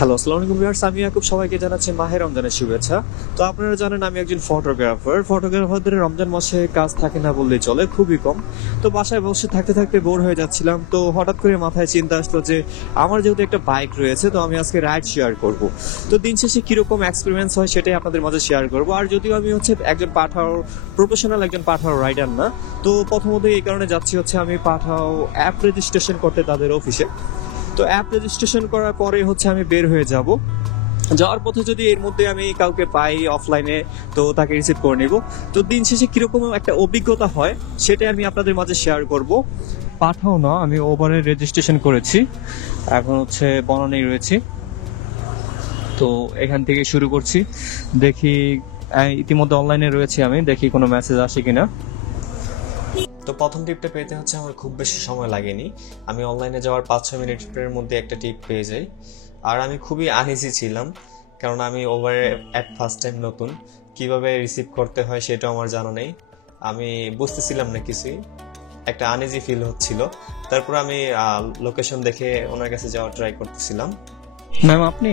Hello, আসসালামু আলাইকুম viewers. আমি ইয়াকুব, সবাইকে জানাচ্ছি মাহে রমজানের শুভেচ্ছা। তো আপনারা জানেন আমি একজন ফটোগ্রাফারদের রমজান মাসে কাজ থাকে না বললেই চলে, খুবই কম। তো বাসায় বসে থাকতে থাকতে বোর হয়ে যাচ্ছিলাম, তো হঠাৎ করে মাথায় চিন্তা আসলো যে আমার যেহেতু একটা বাইক রয়েছে, তো আমি আজকে রাইড শেয়ার করব। তো দিন শেষে কিরকম এক্সপিরিয়েন্স হয় সেটাই আপনাদের মাঝে শেয়ার করব। আর যদিও আমি একজন প্রফেশনাল একজন পাঠাও রাইডার না, তো প্রথমত এই কারণে যাচ্ছি আমি পাঠাও অ্যাপ রেজিস্ট্রেশন করতে তাদের অফিসে। তো অ্যাপ রেজিস্ট্রেশন করার পরে আমি বের হয়ে যাব। যাওয়ার পথে যদি এর মধ্যে আমি কাউকে পাই অফলাইনে, তো তাকে রিসিভ করে নিব। তো দিন শেষে কিরকম একটা অভিজ্ঞতা হয় সেটাই আমি আপনাদের মাঝে শেয়ার করব। পাঠাও না, আমি ওভারে রেজিস্ট্রেশন করেছি, এখন বনানী রয়েছি। তো এখান থেকে শুরু করছি, দেখি ইতিমধ্যে অনলাইনে রয়েছি, আমি দেখি কোনো মেসেজ আসে কিনা। তো প্রথম টিপটা পেতে আমার খুব বেশি সময় লাগেনি। আমি অনলাইনে যাওয়ার 5-6 মিনিটের মধ্যে একটা টিপ পেয়ে যাই। আর আমি খুবই আনইজি ছিলাম, কারণ আমি ওভারে অ্যাট ফার্স্ট টাইম নতুন, কিভাবে রিসিভ করতে হয় সেটাও আমার জানা নেই। আমি বুঝতেছিলাম না কিছুই, একটা আনইজি ফিল হচ্ছিল। তারপর আমি লোকেশন দেখে ওনার কাছে যাওয়ার ট্রাই করতেছিলাম। ম্যাম, আপনি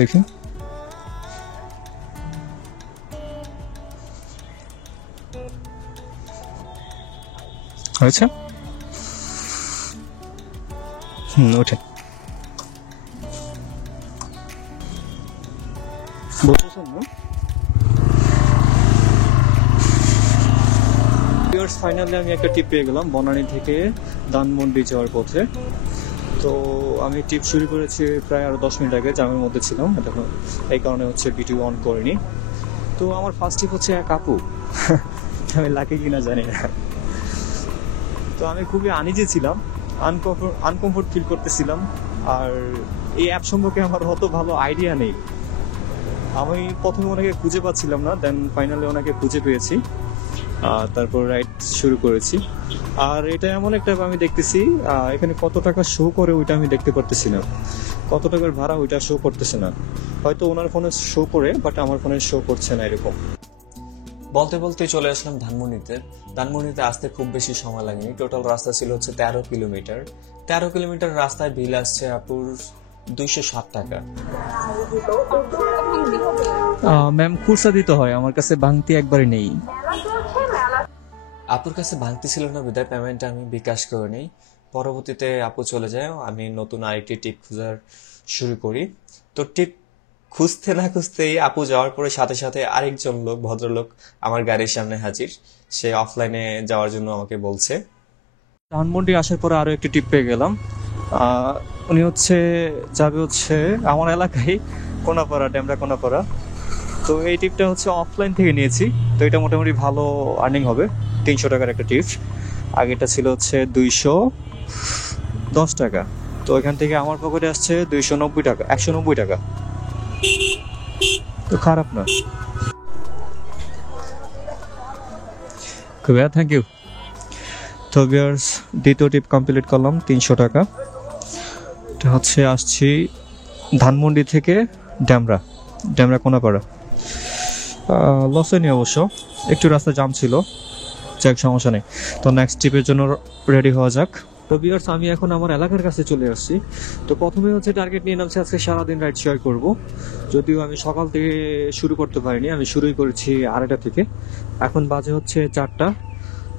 দেখুন। হয়েছে? ওঠে বলতেছেন না? ফাইনালি আমি একটা টিপ পেয়ে গেলাম বনানী থেকে ধানমন্ডি যাওয়ার পথে। তো আমি টিপ শুরু করেছি প্রায় আরো 10 মিনিট আগে, জামের মধ্যে ছিলাম, তখন এই কারণে ভিডিও অন করিনি। তো আমার ফার্স্ট টিপ এক আপু। আমি লাকি কিনা জানি না। তো আমি খুবই আনইজি ছিলাম, আনকমফোর্ট ফিল করতেছিলাম। আর এই অ্যাপ সম্পর্কে আমার অত ভালো আইডিয়া নেই। আমি প্রথমে ওনাকে খুঁজে পাচ্ছিলাম না, দেন ফাইনালি ওনাকে খুঁজে পেয়েছি। তারপর রাইড শুরু করেছি। আর এটা এমন একটা আমি দেখতেছি, এখানে কত টাকা শো করে ওইটা আমি দেখতে পারতেছি না, কত টাকার ভাড়া ওইটা শো করতেছে না। হয়তো ওনার ফোনে শো করে, বাট আমার ফোনে শো করছে না এরকম। বলতে বলতে চলে আসলাম ধানমন্ডিতে। ধানমন্ডিতে আসতে খুব বেশি সময় লাগেনি। টোটাল রাস্তা ছিল 13 কিলোমিটার। 13 কিলোমিটার রাস্তায় বিল আসছে আপুর 207 টাকা। ম্যাম, খুরসা দিতে হয়, আমার কাছে ভাঙতি একবারে নেই। আপুর কাছে ভাঙতি ছিল না বিদায় পেমেন্টটা আমি বিকাশ করে নিই। পরবর্তীতে আপু চলে যায়, আমি নতুন আরেকটি টিপ খোঁজার শুরু করি। তো টিপ খুঁজতে না খুঁজতেই আপু যাওয়ার পরে সাথে সাথে আরেকজন ভদ্রলোক আমার গাড়ির সামনে হাজির। সে অফলাইনে যাওয়ার জন্য আমাকে বলছে। ধানমন্ডি আসার পরে আরো একটি টিপ পেয়ে গেলাম। উনি যাবে আমার এলাকায় কোনাপাড়া, ডেমরা কোনাপাড়া। তো এই টিপটা অফলাইন থেকে নিয়েছি, তো এটা মোটামুটি ভালো আর্নিং হবে। 300 টাকার একটা টিপ। আগেটা ছিল 210 টাকা। তো এখান থেকে আমার পকেটে আসছে 290 টাকা, 190 টাকা। তো খারাপ না। খুব থ্যাংক ইউ। তো ভিউয়ার্স, দ্বিতীয় টিপ কমপ্লিট করলাম, 300 টাকা। এটা আসছি ধানমন্ডি থেকে ডেমরা কোনাপাড়া। লস হয়নি অবশ্য, একটু রাস্তা জাম ছিল, যাক সমস্যা নেই। তো নেক্সট ট্রিপের জন্য রেডি হওয়া যাক। তো ভিউয়ার্স, আমি এখন আমার এলাকার কাছে চলে আসছি। তো প্রথমে টার্গেট নিয়ে নামছি আজকে সারাদিন রাইড শেয়ার করব। যদিও আমি সকাল থেকে শুরু করতে পারিনি, আমি শুরুই করেছি 2:30 থেকে। এখন বাজে 4টা।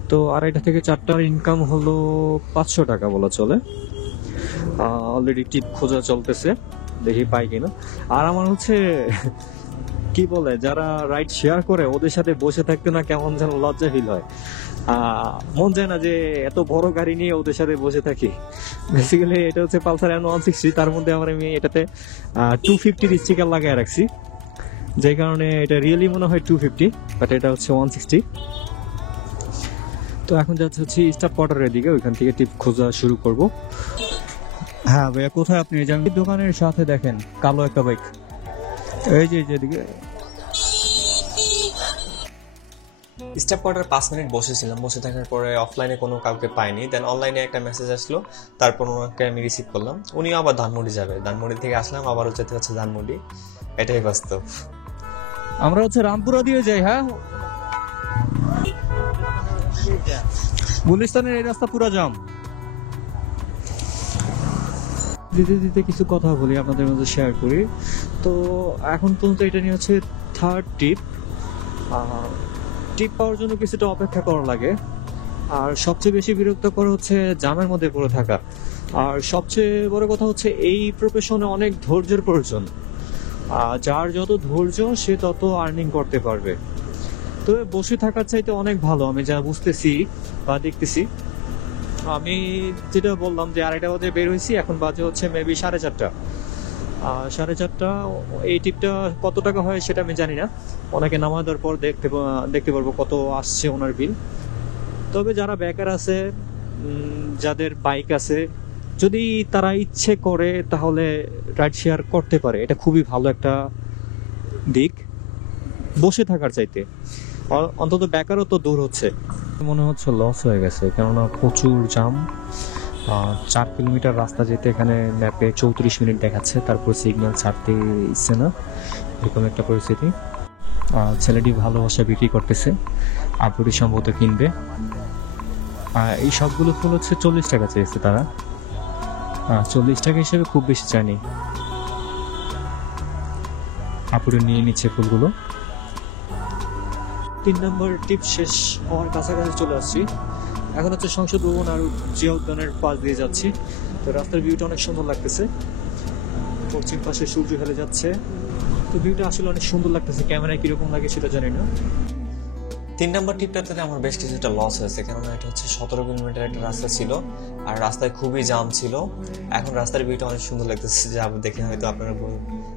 তো 2:30 থেকে 4টার ইনকাম হলো 500 টাকা বলা চলে। অলরেডি টিপ খোঁজা চলতেছে, দেখি পাই কিনা। আর আমার কি বলে, যারা রাইড শেয়ার করে ওদের সাথে বসে থাকতে না কেমন যেন লজ্জা ফিল হয়। মন যায় না যে এত বড় গাড়ি নিয়ে ওদের সাথে বসে থাকি। বেসিক্যালি এটা পালসার N160, তার মধ্যে আমি এটাতে 250 স্টিকার লাগায় রাখছি, যে কারণে এটা রিয়েলি মনে হয় 250, বাট এটা 160। তো এখন যাচ্ছে স্টাফ কোয়ার্টারের দিকে, ওইখান থেকে টিপ খোঁজা শুরু করব। হ্যাঁ ভাইয়া, কোথায় আপনি? দোকানের সাথে দেখেন কালো একটা বাইক, এই যে যেদিকে। স্টাফ কোয়ার্টার 5 মিনিট বসেছিলাম, বসে থাকার পরে অফলাইনে কোনো কাউকে পাইনি। দেন অনলাইনে একটা মেসেজ আসলো, তারপর ওনাকে আমি রিসিভ করলাম। উনিও আবার ধানমন্ডি যাবে, ধানমন্ডি থেকে আসলাম, আবারও যেতে ধানমন্ডি। এটাই বাস্তব। আমরা রামপুরা দিয়ে যাই। হ্যাঁ, গুলিস্তানের এই রাস্তা পুরো জাম। দিতে দিতে কিছু কথা বলি, আপনাদের মধ্যে শেয়ার করি। তো এখন পর্যন্ত এটা নিয়ে হচ্ছে থার্ড টিপ। টিপ পাওয়ার জন্য কিছুটা অপেক্ষা করা লাগে, আর সবচেয়ে বেশি বিরক্তকর হচ্ছে জামের মধ্যে পড়ে থাকা। আর সবচেয়ে বড় কথা হচ্ছে এই প্রফেশনে অনেক ধৈর্যের প্রয়োজন। যার যত ধৈর্য সে তত আর্নিং করতে পারবে। তবে বসে থাকার চাইতে অনেক ভালো, আমি যা বুঝতেছি বা দেখতেছি। আমি যেটা বললাম যে 2:30 বাজে বের হয়েছি, এখন বাজে হচ্ছে মেবি 4:30। 4:30। এই টিপটা কত টাকা হয় সেটা আমি জানি না, ওনাকে নামা দেওয়ার পর দেখতে পারবো কত আসছে ওনার বিল। তবে যারা বেকার আছে, যাদের বাইক আছে, যদি তারা ইচ্ছে করে তাহলে রাইড শেয়ার করতে পারে। এটা খুবই ভালো একটা দিক বসে থাকার চাইতে, অন্তত বেকারত্ব দূর হচ্ছে। মনে হচ্ছে লস হয়ে গেছে, কেননা প্রচুর জাম। 4 কিলোমিটার রাস্তা যেতে এখানে ম্যাপে 34 মিনিট দেখাচ্ছে, তারপর সিগন্যাল ছাড়তে ইচ্ছে না, এরকম একটা পরিস্থিতি। ছেলেটি ভালোবাসা বিক্রি করতেছে, আপুটি সম্ভবত কিনবে। এই সবগুলো ফুল হচ্ছে 40 টাকা চেয়েছে তারা। 40 টাকা হিসেবে খুব বেশি চায়নি। আপুটি নিয়ে নিচ্ছে ফুলগুলো। 3 নম্বর টিপ শেষ হওয়ার কাছাকাছি চলে আসছি। এখন হচ্ছে সংসদ ভবন আর জিয়া উদ্যানের পাশ দিয়ে যাচ্ছি। তো রাস্তার ভিউটা অনেক সুন্দর লাগতেছে, পশ্চিম পাশে সূর্য হেলে যাচ্ছে। তো ভিউটা আসলে অনেক সুন্দর লাগতেছে, ক্যামেরায় কিরকম লাগে সেটা জানি না। 3 নম্বর টিপটাতে আমার বেশ কিছুটা লস হয়েছে, কেননা এটা হচ্ছে 17 কিলোমিটার একটা রাস্তা ছিল, আর রাস্তায় খুবই জাম ছিল। এখন রাস্তার ভিউটা অনেক সুন্দর লাগতেছে, যা দেখে হয়তো আপনারা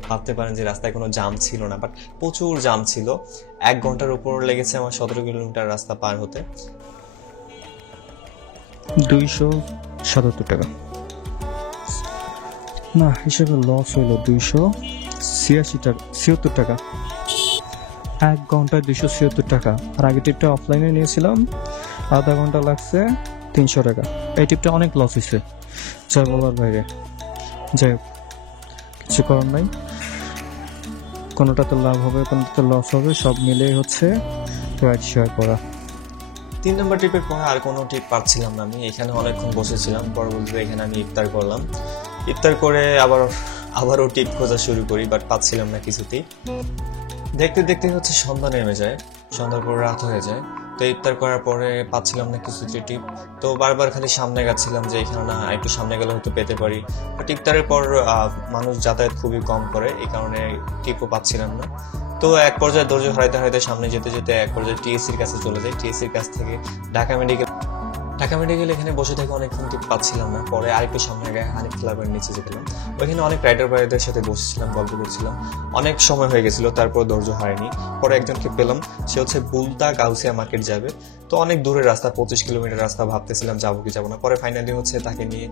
ভাবতে পারেন যে রাস্তায় কোনো জাম ছিল না, বাট প্রচুর জাম ছিল। 1 ঘন্টার উপর লেগেছে আমার 17 কিলোমিটার রাস্তা পার হতে। 277 টাকা না, হিসেবে লস হইলো 276 টাকা। 1 ঘন্টায় 276 টাকা। আর আগে টিপটা অফলাইনে নিয়েছিলাম, আধা ঘন্টা লাগছে 300 টাকা। এই টিপটা অনেক লস হয়েছে, যা বলার বাইরে। যাই হোক, কিছু করার নাই, কোনোটাতে লাভ হবে কোনোটাতে লস হবে, সব মিলেই হচ্ছে রাইড শেয়ার করা। 3 নম্বর টিপের পরে আর কোনো টিপ পাচ্ছিলাম না আমি, এখানে অনেকক্ষণ বসেছিলাম। পরবর্তীতে এখানে আমি ইফতার করলাম। ইফতার করে আবারও টিপ খোঁজা শুরু করি, বাট পাচ্ছিলাম না কিছুতেই। দেখতে দেখতে হচ্ছে সন্ধ্যা নেমে যায়, সন্ধ্যার পর রাত হয়ে যায়। তো ইফতার করার পরে পাচ্ছিলাম না কিছু টিপ। তো বারবার খালি সামনে গেছিলাম যে এখানে না, একটু সামনে গেলে হয়তো পেতে পারি। বাট ইফতারের পর মানুষ যাতায়াত খুবই কম করে, এই কারণে টিপও পাচ্ছিলাম না। তো এক পর্যায়ে ধৈর্য হারাইতে হারাইতে সামনে যেতে যেতে এক পর্যায়ে টিএসসির কাছে চলে যাই। টিএসসির কাছ থেকে ঢাকা মেডিকেল এখানে বসে থেকে অনেকক্ষণ টিপ পাচ্ছিলাম না। পরে আরেকটু সামনে গিয়ে হানিফ ক্লাবের নিচে যেতাম, ওইখানে অনেক রাইডার ভাইদের সাথে বসেছিলাম, গল্প করছিলাম। অনেক সময় হয়ে গেছিল, তারপর ধৈর্য হারায়নি। পরে একজনকে পেলাম, সে হচ্ছে বুলতা গাউসিয়া মার্কেট যাবে। তো অনেক দূরের রাস্তা, 25 কিলোমিটার রাস্তা, ভাবতেছিলাম যাবো কি যাবো না। পরে ফাইনালি হচ্ছে তাকে নিয়ে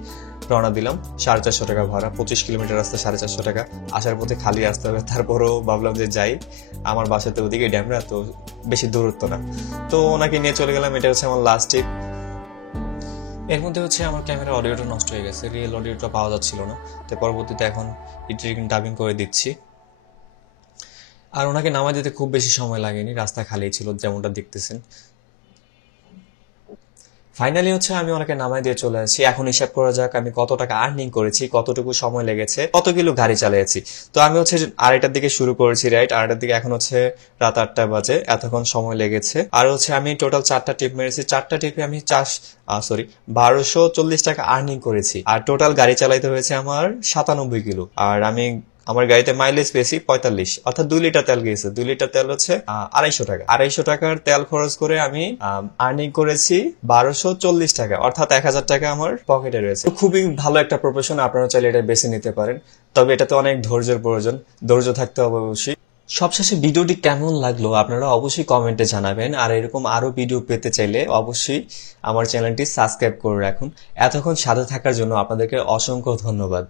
রওনা দিলাম। 450 টাকা ভাড়া, 25 কিলোমিটার রাস্তা 450 টাকা। আসার পথে খালি আসতে হবে, তারপরও ভাবলাম যে যাই, আমার বাসাতে ওদিকে ড্যামরা, তো বেশি দূরত্ব না। তো ওনাকে নিয়ে চলে গেলাম। এটা হচ্ছে আমার লাস্ট ট্রিপ। এর মধ্যে হচ্ছে আমার ক্যামেরার অডিওটা নষ্ট হয়ে গেছে, রিয়েল অডিওটা পাওয়া যাচ্ছিল না। তো পরবর্তীতে এখন এডিটিং ডাবিং করে দিচ্ছি। আর ওনাকে নামাই দিতে খুব বেশি সময় লাগেনি, রাস্তা খালি ছিল যেমনটা দেখতেছেন। ফাইনালি হচ্ছে আমি ওনাকে নামাই দিয়ে চলে আসছি। এখন হিসাব করা যাক আমি কত টাকা আর্নিং করেছি, কতটুকু সময় লেগেছে, কত কিলো গাড়ি চালিয়েছি। তো আমি হচ্ছে 2:30টার দিকে শুরু করেছি রাইড, 2:30টার দিকে, এখন হচ্ছে রাত 8টা বাজে, এতক্ষণ সময় লেগেছে। আর হচ্ছে আমি টোটাল 4টা টিপ মেরেছি। 4টা টিপে আমি 1240 টাকা আর্নিং করেছি। আর টোটাল গাড়ি চালাইতে হয়েছে আমার 97 কিলো। আর আমার গাড়িতে মাইলেজ পেয়েছি 45, অর্থাৎ 2 লিটার তেল গিয়েছে। 2 লিটার তেল হচ্ছে 250 টাকা। 250 টাকার তেল খরচ করে আমি আর্নিং করেছি 1240 টাকা, অর্থাৎ 1000 টাকা আমার পকেটে রয়েছে। খুবই ভালো একটা প্রফেশন, আপনারা চাইলে এটা বেছে নিতে পারেন। তবে এটাতে অনেক ধৈর্যের প্রয়োজন, ধৈর্য থাকতে হবে অবশ্যই। সবশেষে ভিডিওটি কেমন লাগলো আপনারা অবশ্যই কমেন্টে জানাবেন। আর এরকম আরো ভিডিও পেতে চাইলে অবশ্যই আমার চ্যানেলটি সাবস্ক্রাইব করে রাখুন। এতক্ষণ সাথে থাকার জন্য আপনাদেরকে অসংখ্য ধন্যবাদ।